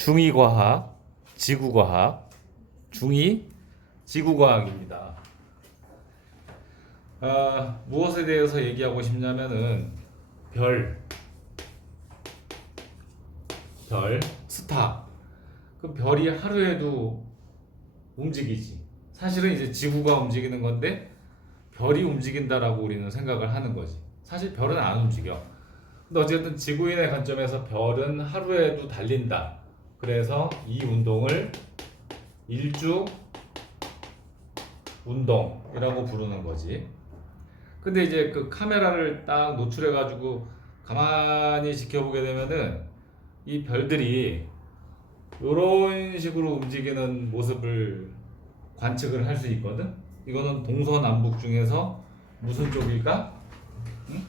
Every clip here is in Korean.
중이과학, 지구과학, 중이 지구과학입니다. 아, 무엇에 대해서 얘기하고 싶냐면은 별, 별, 스타. 그 별이 하루에도 움직이지. 사실은 이제 지구가 움직이는 건데 별이 움직인다라고 우리는 생각을 하는 거지. 사실 별은 안 움직여. 근데 어쨌든 지구인의 관점에서 별은 하루에도 달린다. 그래서 이 운동을 일주 운동이라고 부르는 거지. 근데 이제 그 카메라를 딱 노출해 가지고 가만히 지켜보게 되면은 이 별들이 이런 식으로 움직이는 모습을 관측을 할 수 있거든. 이거는 동서남북 중에서 무슨 쪽일까? 응?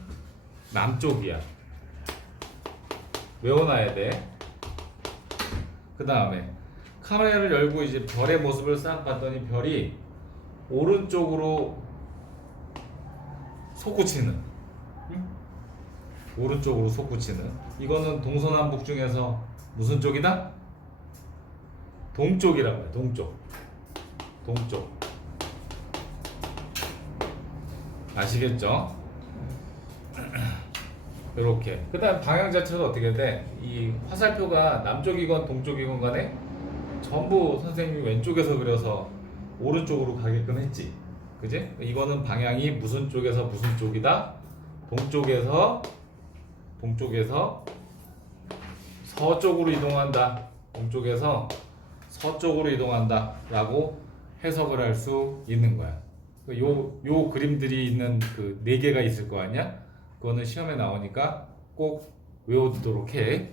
남쪽이야. 외워놔야 돼. 그 다음에 카메라를 열고 이제 별의 모습을 싹 봤더니 별이 오른쪽으로 솟구치는 응? 오른쪽으로 솟구치는 이거는 동서남북 중에서 무슨 쪽이다? 동쪽이라고 해 동쪽 동쪽 아시겠죠? 이렇게 그다음 방향 자체가 어떻게 돼? 이 화살표가 남쪽이건 동쪽이건 간에 전부 선생님이 왼쪽에서 그려서 오른쪽으로 가게끔 했지 그지? 이거는 방향이 무슨 쪽에서 무슨 쪽이다? 동쪽에서 동쪽에서 서쪽으로 이동한다 동쪽에서 서쪽으로 이동한다 라고 해석을 할 수 있는 거야 요, 요 그림들이 있는 그 네 개가 있을 거 아니야? 그거는 시험에 나오니까 꼭 외워두도록 해